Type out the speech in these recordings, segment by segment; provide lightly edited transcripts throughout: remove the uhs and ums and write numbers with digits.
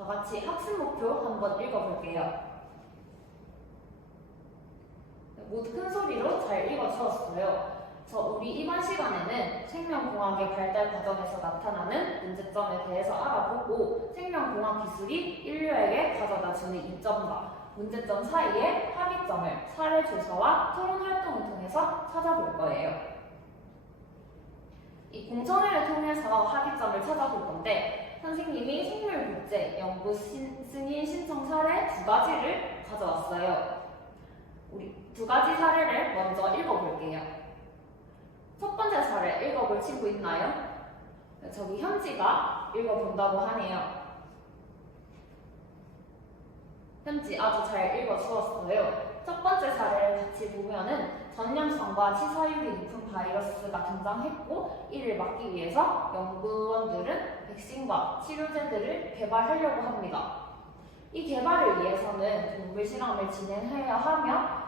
다 같이 학습 목표 한번 읽어볼게요. 모두 큰 소리로 잘 읽어주었어요. 우리 이번 시간에는 생명공학의 발달 과정에서 나타나는 문제점에 대해서 알아보고 생명공학 기술이 인류에게 가져다주는 이점과 문제점 사이의 합의점을 사례 조사와 토론 활동을 통해서 찾아볼 거예요. 이 공청회를 통해서 합의점을 찾아볼 건데 선생님이 생물복제 연구 승인 신청 사례 2가지를 가져왔어요. 우리 2가지 사례를 먼저 읽어볼게요. 첫 번째 사례 읽어볼 친구 있나요? 저기 현지가 읽어본다고 하네요. 현지 아주 잘 읽어주었어요. 첫 번째 사례를 같이 보면은 전염성과 치사율이 높은 바이러스가 등장했고 이를 막기 위해서 연구원들은 백신과 치료제들을 개발하려고 합니다. 이 개발을 위해서는 동물 실험을 진행해야 하며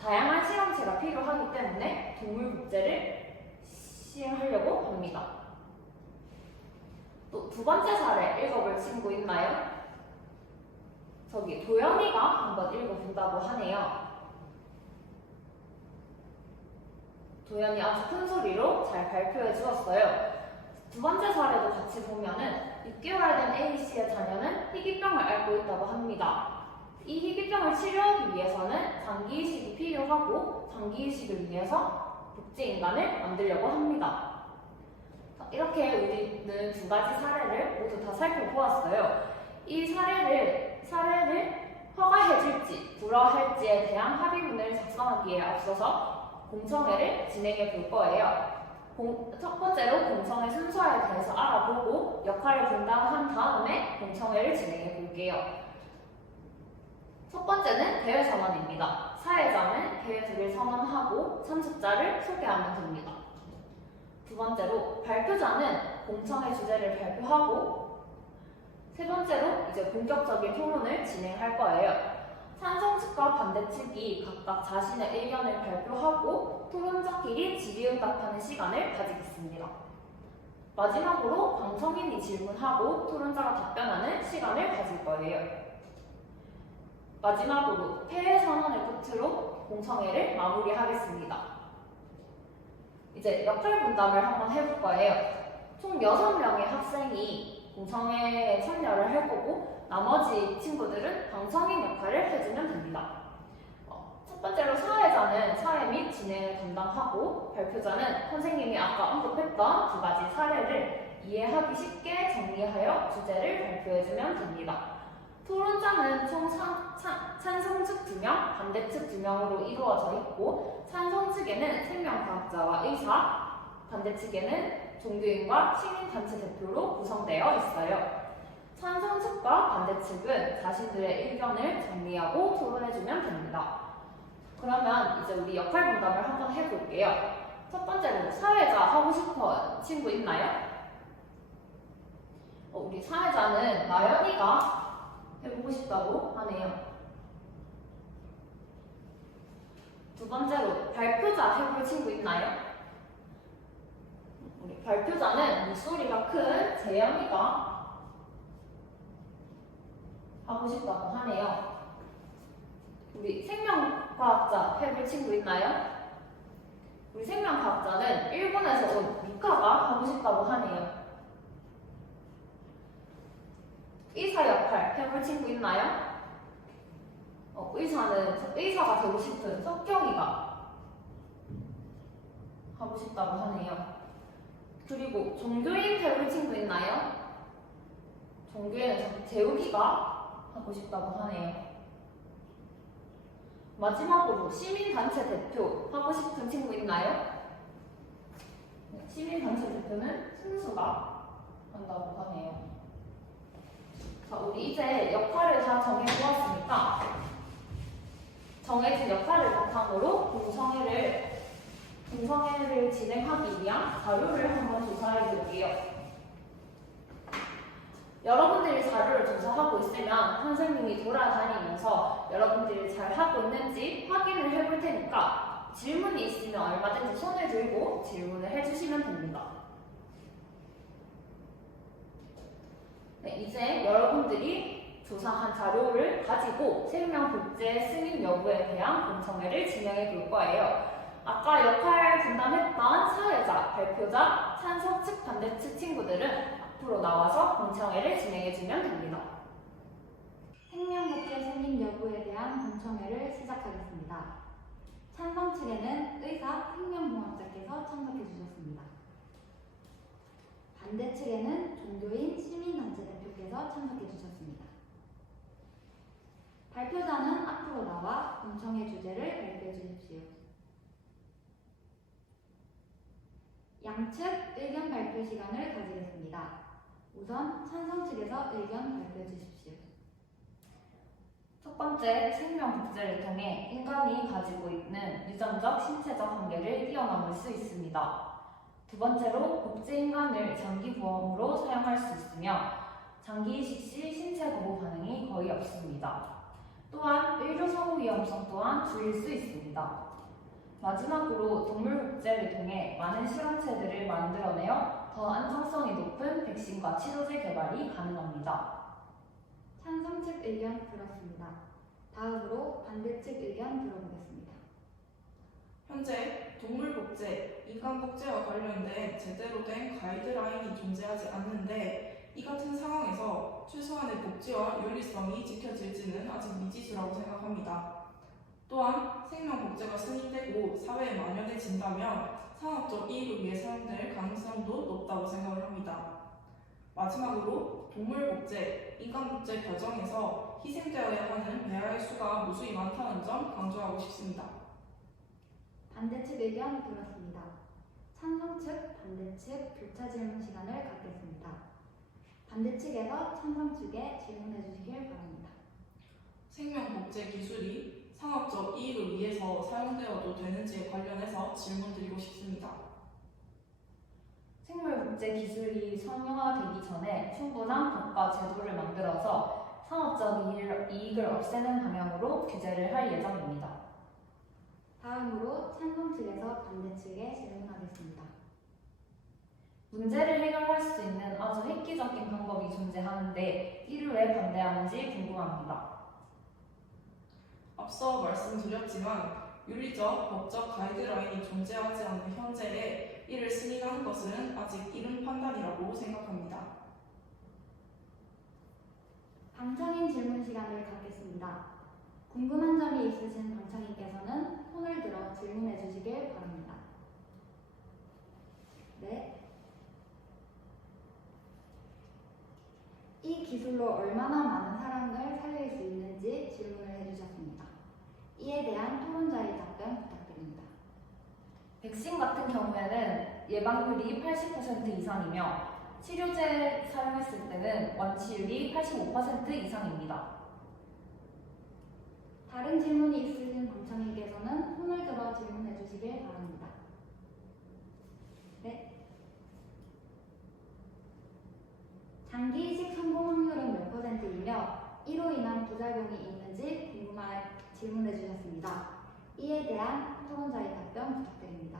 다양한 실험체가 필요하기 때문에 동물 복제를 시행하려고 합니다. 또 두 번째 사례 읽어볼 친구 있나요? 저기 도연이가 한번 읽어본다고 하네요. 도연이 아주 큰 소리로 잘 발표해 주었어요. 두 번째 사례도 같이 보면은 6개월 된 A씨의 자녀는 희귀병을 앓고 있다고 합니다. 이 희귀병을 치료하기 위해서는 장기 이식이 필요하고 장기 이식을 위해서 복제 인간을 만들려고 합니다. 이렇게 우리는 2가지 사례를 모두 다 살펴보았어요. 이 사례를 허가해줄지 불허할지에 대한 합의문을 작성하기에 앞서서 공청회를 진행해 볼 거예요. 첫 번째로 공청회 순서에 대해서 알아보고 역할을 분담한 다음에 공청회를 진행해 볼게요. 첫 번째는 대회 선언입니다. 사회자는 대회들을 선언하고 참석자를 소개하면 됩니다. 두 번째로 발표자는 공청회 주제를 발표하고 세 번째로 이제 본격적인 토론을 진행할 거예요. 찬성 측과 반대 측이 각각 자신의 의견을 발표하고 토론자끼리 질의응답하는 시간을 가지겠습니다. 마지막으로 방청인이 질문하고 토론자가 답변하는 시간을 가질 거예요. 마지막으로 폐회 선언을 끝으로 공청회를 마무리하겠습니다. 이제 역할 분담을 한번 해볼 거예요. 총 6명의 학생이 공청회에 참여를 할 거고 나머지 친구들은 방청인 역할을 해주면 됩니다. 첫 번째로 사회자는 사회 및 진행을 담당하고 발표자는 선생님이 아까 언급했던 2가지 사례를 이해하기 쉽게 정리하여 주제를 발표해주면 됩니다. 토론자는 총 찬성 측 2명, 반대 측 2명으로 이루어져 있고 찬성 측에는 생명과학자와 의사, 반대 측에는 종교인과 시민단체 대표로 구성되어 있어요. 찬성 측과 반대 측은 자신들의 의견을 정리하고 토론해주면 됩니다. 그러면 이제 우리 역할 분담을 한번 해볼게요. 첫 번째로 사회자 하고 싶은 친구 있나요? 우리 사회자는 나연이가 해보고 싶다고 하네요. 두 번째로 발표자 해볼 친구 있나요? 우리 발표자는 목소리가 큰 재영이가 하고 싶다고 하네요. 우리 생명과학자 해볼 친구 있나요? 우리 생명과학자는 일본에서 온 미카가 하고 싶다고 하네요. 의사 역할 해볼 친구 있나요? 의사가 되고 싶은 석경이가 하고 싶다고 하네요. 그리고 종교인 해볼 친구 있나요? 종교인은 재욱이가 하고 싶다고 하네요. 마지막으로 시민단체 대표 하고 싶은 친구 있나요? 시민단체 대표는 승수가 한다고 하네요. 자, 우리 이제 역할을 다 정해보았으니까 정해진 역할을 바탕으로 공청회를 진행하기 위한 자료를 한번 조사해 볼게요. 여러분들이 자료를 조사하고 있으면 선생님이 돌아다니면서 여러분들이 잘 하고 있는지 확인을 해볼 테니까 질문이 있으면 얼마든지 손을 들고 질문을 해주시면 됩니다. 네, 이제 여러분들이 조사한 자료를 가지고 생명복제 승인 여부에 대한 공청회를 진행해 볼 거예요. 아까 역할 분담했던 사회자, 발표자, 찬성 측, 반대 측 친구들은 앞으로 나와서 공청회를 진행해 주면 됩니다. 생명복제 승인 여부에 대한 공청회를 시작하겠습니다. 찬성 측에는 의사, 생명공학자께서 참석해 주셨습니다. 반대 측에는 종교인, 시민단체 대표께서 참석해 주셨습니다. 발표자는 앞으로 나와 공청회 주제를 발표해 주십시오. 양측 의견 발표 시간을 가지겠습니다. 우선 찬성 측에서 의견 발표해 주십시오. 첫 번째, 생명 복제를 통해 인간이 가지고 있는 유전적, 신체적 한계를 뛰어넘을 수 있습니다. 두 번째로, 복제 인간을 장기 보험으로 사용할 수 있으며 장기 이식 시 신체 거부 반응이 거의 없습니다. 또한 의료 사고 위험성 또한 줄일 수 있습니다. 마지막으로 동물 복제를 통해 많은 실험체들을 만들어내어 더 안정성이 높은 백신과 치료제 개발이 가능합니다. 찬성 측 의견 들었습니다. 다음으로 반대 측 의견 들어보겠습니다. 현재 동물 복제, 인간 복제와 관련된 제대로 된 가이드라인이 존재하지 않는데 이 같은 상황에서 최소한의 복지와 윤리성이 지켜질지는 아직 미지수라고 생각합니다. 또한 생명 복제가 승인되고 사회에 만연해진다면 상업적 이익을 위해 사용될 가능성도 높다고 생각을 합니다. 마지막으로 동물 복제, 인간 복제 과정에서 희생되어야 하는 배아의 수가 무수히 많다는 점 강조하고 싶습니다. 반대 측 의견 들었습니다. 찬성 측, 반대 측 교차 질문 시간을 갖겠습니다. 반대 측에서 찬성 측에 질문해 주시길 바랍니다. 생명 복제 기술이 상업적 이익을 위해서 사용되어도 되는지에 관련해서 질문 드리고 싶습니다. 생물 복제 기술이 상용화되기 전에 충분한 법과 제도를 만들어서 상업적 이익을 없애는 방향으로 규제를 할 예정입니다. 다음으로 찬성 측에서 반대 측에 질문하겠습니다. 문제를 해결할 수 있는 아주 획기적인 방법이 존재하는데 이를 왜 반대하는지 궁금합니다. 앞서 말씀드렸지만 윤리적, 법적 가이드라인이 존재하지 않는 현재에 이를 승인하는 것은 아직 이른 판단이라고 생각합니다. 방청인 질문 시간을 갖겠습니다. 궁금한 점이 있으신 방청인께서는 손을 들어 질문해 주시길 바랍니다. 네. 이 기술로 얼마나 많은 사람을 살릴 수 있는지 질문을 해주셨습니다. 이에 대한 토론자의 답변 부탁드립니다. 백신 같은 경우에는 예방률이 80% 이상이며 치료제 사용했을 때는 완치율이 85% 이상입니다. 다른 질문이 있으신 방청인께서는 손을 들어 질문해 주시길 바랍니다. 네. 장기 이식 성공 확률은 몇 %이며 이로 인한 부작용이 있는지 질문해 주셨습니다. 이에 대한 토론자의 답변 부탁드립니다.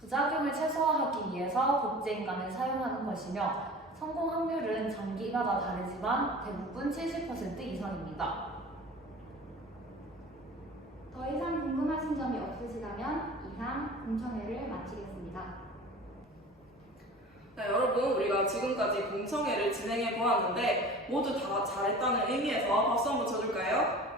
부작용을 최소화하기 위해서 복제 인간을 사용하는 것이며 성공 확률은 장기마다 다르지만 대부분 70% 이상입니다. 더 이상 궁금하신 점이 없으시다면 이상 공청회를 마치겠습니다. 네, 여러분, 우리가 지금까지 공청회를 진행해 보았는데 모두 다 잘했다는 의미에서 박수 한번 쳐줄까요?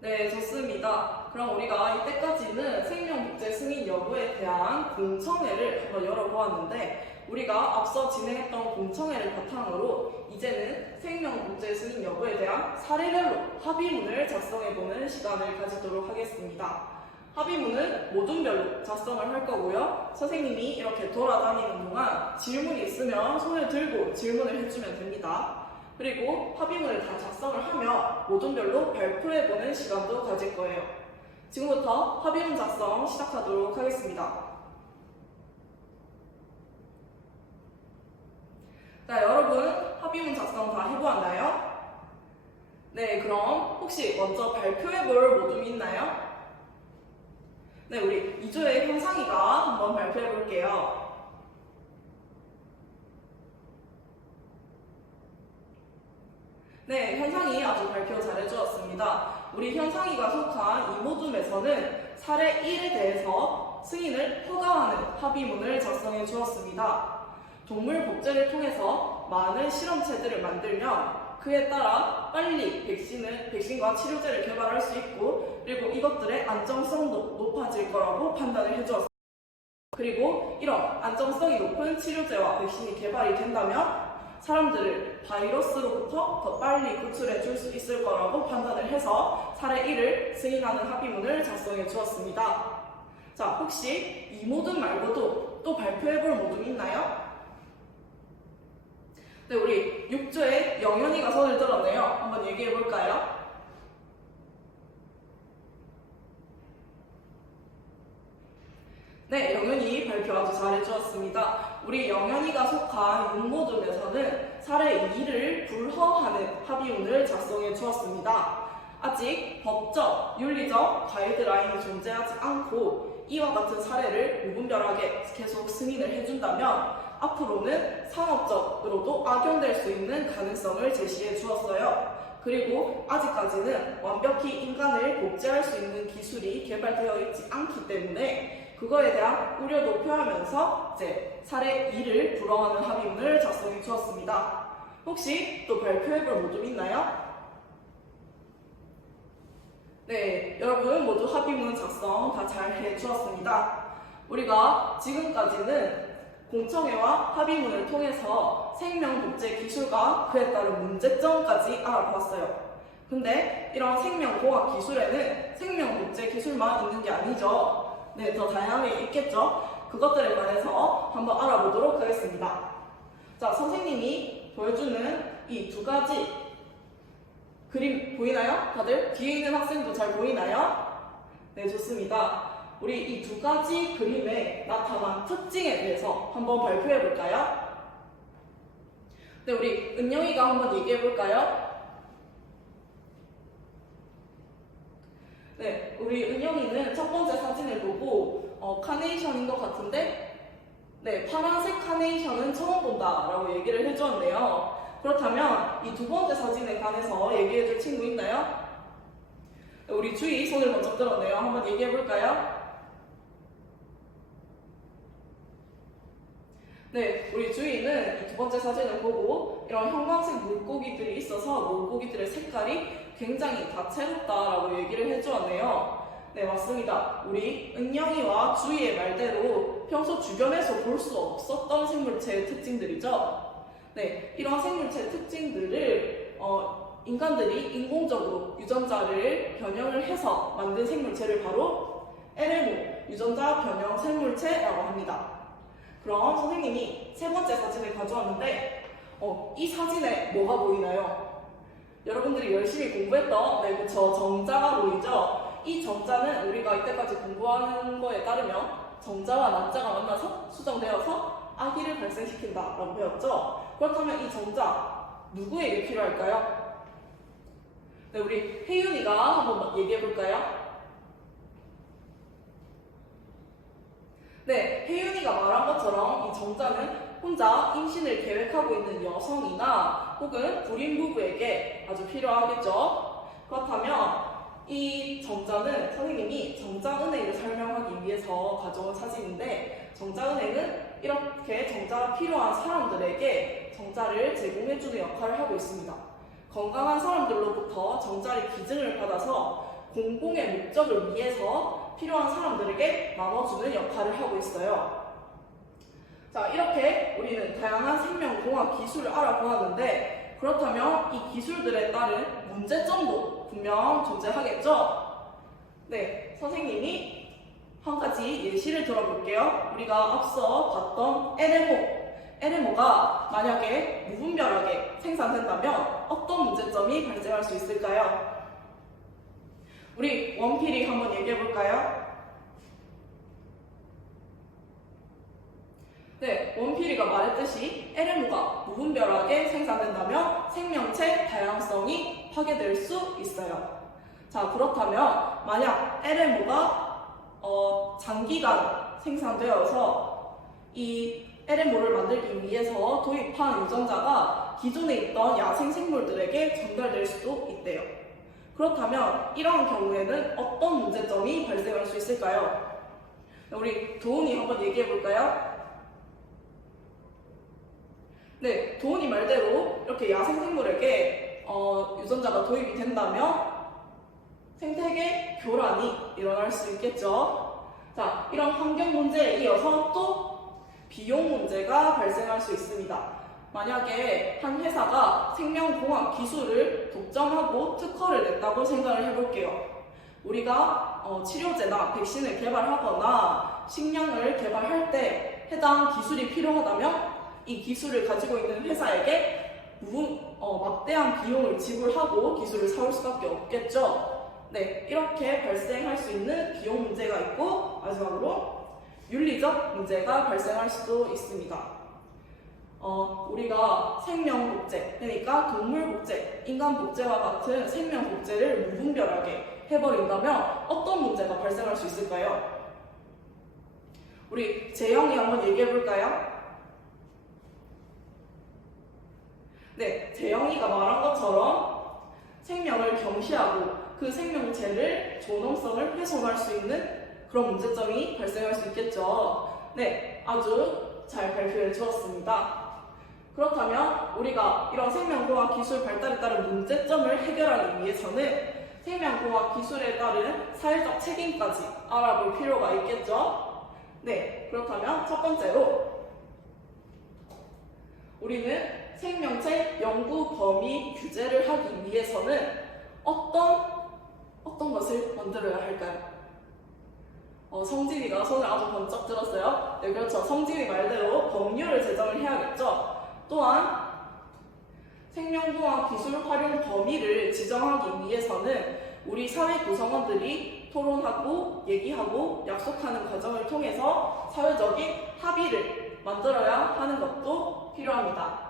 네, 좋습니다. 그럼 우리가 이때까지는 생명복제 승인 여부에 대한 공청회를 한번 열어보았는데 우리가 앞서 진행했던 공청회를 바탕으로 이제는 생명복제 승인 여부에 대한 사례별로 합의문을 작성해보는 시간을 가지도록 하겠습니다. 합의문은 모둠별로 작성을 할 거고요. 선생님이 이렇게 돌아다니는 동안 질문이 있으면 손을 들고 질문을 해주면 됩니다. 그리고 합의문을 다 작성을 하며 모둠별로 발표해보는 시간도 가질 거예요. 지금부터 합의문 작성 시작하도록 하겠습니다. 자, 여러분 합의문 작성 다 해보았나요? 네, 그럼 혹시 먼저 발표해볼 모둠이 있나요? 네, 우리 이조의 현상이가 한번 발표해볼게요. 네, 현상이 아주 발표 잘해주었습니다. 우리 현상이가 속한 이 모둠에서는 사례 1에 대해서 승인을 허가하는 합의문을 작성해 주었습니다. 동물 복제를 통해서 많은 실험체들을 만들면 그에 따라 빨리 백신과 치료제를 개발할 수 있고, 그리고 이것들의 안정성도 높아질 거라고 판단을 해주었습니다. 그리고 이런 안정성이 높은 치료제와 백신이 개발이 된다면 사람들을 바이러스로부터 더 빨리 구출해 줄 수 있을 거라고 판단을 해서 사례 1을 승인하는 합의문을 작성해 주었습니다. 자, 혹시 이 모둠 말고도 또 발표해 볼 모둠이 있나요? 네, 우리 6조에 영현이가 손을 들었네요. 한번 얘기해 볼까요? 네, 영현이 발표 아주 잘해주었습니다. 우리 영현이가 속한 6모둠에서는 사례 2를 불허하는 합의문을 작성해 주었습니다. 아직 법적, 윤리적 가이드라인이 존재하지 않고 이와 같은 사례를 무분별하게 계속 승인을 해준다면 앞으로는 상업적으로도 악용될 수 있는 가능성을 제시해 주었어요. 그리고 아직까지는 완벽히 인간을 복제할 수 있는 기술이 개발되어 있지 않기 때문에 그거에 대한 우려도 표하면서 이제 사례 2를 불허하는 합의문을 작성해 주었습니다. 혹시 또 발표해볼 모둠 있나요? 네, 여러분 모두 합의문 작성 다 잘 해주었습니다. 우리가 지금까지는 공청회와 합의문을 통해서 생명복제 기술과 그에 따른 문제점까지 알아보았어요. 근데 이런 생명공학 기술에는 생명복제 기술만 있는 게 아니죠. 네, 더 다양하게 있겠죠? 그것들에 관해서 한번 알아보도록 하겠습니다. 자, 선생님이 보여주는 이 두 가지 그림 보이나요? 다들? 뒤에 있는 학생도 잘 보이나요? 네, 좋습니다. 우리 이 두 가지 그림에 나타난 특징에 대해서 한번 발표해 볼까요? 네, 우리 은영이가 한번 얘기해 볼까요? 네, 우리 은영이는 첫 번째 사진을 보고 카네이션인 것 같은데 네, 파란색 카네이션은 처음 본다라고 얘기를 해주었네요. 그렇다면 이 두 번째 사진에 관해서 얘기해줄 친구 있나요? 네, 우리 주희 손을 번쩍 들었네요. 한번 얘기해 볼까요? 네, 우리 주희는 이 두 번째 사진을 보고 이런 형광색 물고기들이 있어서 물고기들의 색깔이 굉장히 다채롭다라고 얘기를 해주었네요. 네, 맞습니다. 우리 은영이와 주희의 말대로 평소 주변에서 볼 수 없었던 생물체의 특징들이죠. 네, 이런 생물체 특징들을 인간들이 인공적으로 유전자를 변형을 해서 만든 생물체를 바로 LMO, 유전자 변형 생물체라고 합니다. 그럼 선생님이 세 번째 사진을 가져왔는데 이 사진에 뭐가 보이나요? 여러분들이 열심히 공부했던 그쵸, 정자가 보이죠? 이 정자는 우리가 이때까지 공부하는 거에 따르면 정자와 낮자가 만나서 수정되어서 아기를 발생시킨다라고 배웠죠? 그렇다면 이 정자 누구에게 필요할까요? 네, 우리 혜윤이가 한번 얘기해 볼까요? 네, 혜윤이가 말한 것처럼 이 정자는 혼자 임신을 계획하고 있는 여성이나 혹은 불임 부부에게 아주 필요하겠죠. 그렇다면 이 정자는 선생님이 정자은행을 설명하기 위해서 가져온 사진인데 정자은행은 이렇게 정자가 필요한 사람들에게 정자를 제공해주는 역할을 하고 있습니다. 건강한 사람들로부터 정자를 기증을 받아서 공공의 목적을 위해서 필요한 사람들에게 나눠주는 역할을 하고 있어요. 자, 이렇게 우리는 다양한 생명공학 기술을 알아보았는데 그렇다면 이 기술들에 따른 문제점도 분명 존재하겠죠? 네, 선생님이 한 가지 예시를 들어볼게요. 우리가 앞서 봤던 LMO가 만약에 무분별하게 생산된다면 어떤 문제점이 발생할 수 있을까요? 우리 원필이 한번 얘기해볼까요? 네, 원필이가 말했듯이 LMO가 무분별하게 생산된다면 생명체 다양성이 파괴될 수 있어요. 자, 그렇다면 만약 LMO가 장기간 생산되어서 이 LMO를 만들기 위해서 도입한 유전자가 기존에 있던 야생 생물들에게 전달될 수도 있대요. 그렇다면 이러한 경우에는 어떤 문제점이 발생할 수 있을까요? 우리 도훈이 한번 얘기해 볼까요? 네, 도훈이 말대로 이렇게 야생 생물에게 유전자가 도입이 된다면 생태계 교란이 일어날 수 있겠죠. 자, 이런 환경 문제에 이어서 또 비용 문제가 발생할 수 있습니다. 만약에 한 회사가 생명공학 기술을 독점하고 특허를 냈다고 생각을 해볼게요. 우리가 치료제나 백신을 개발하거나 식량을 개발할 때 해당 기술이 필요하다면 이 기술을 가지고 있는 회사에게 막대한 비용을 지불하고 기술을 사올 수밖에 없겠죠. 네, 이렇게 발생할 수 있는 비용 문제가 있고, 마지막으로 윤리적 문제가 발생할 수도 있습니다. 우리가 생명 복제, 그러니까 동물 복제, 인간 복제와 같은 생명 복제를 무분별하게 해버린다면 어떤 문제가 발생할 수 있을까요? 우리 재영이 한번 얘기해 볼까요? 네, 재영이가 말한 것처럼 생명을 경시하고 그 생명체를 존엄성을 훼손할 수 있는 그런 문제점이 발생할 수 있겠죠. 네, 아주 잘 발표해 주었습니다. 그렇다면 우리가 이런 생명공학 기술 발달에 따른 문제점을 해결하기 위해서는 생명공학 기술에 따른 사회적 책임까지 알아볼 필요가 있겠죠. 네, 그렇다면 첫 번째로 우리는 생명체 연구 범위 규제를 하기 위해서는 어떤 것을 만들어야 할까요? 성진이가 손을 아주 번쩍 들었어요. 네, 그렇죠. 성진이 말대로 법률을 제정을 해야겠죠. 또한 생명공학 기술 활용 범위를 지정하기 위해서는 우리 사회 구성원들이 토론하고 얘기하고 약속하는 과정을 통해서 사회적인 합의를 만들어야 하는 것도 필요합니다.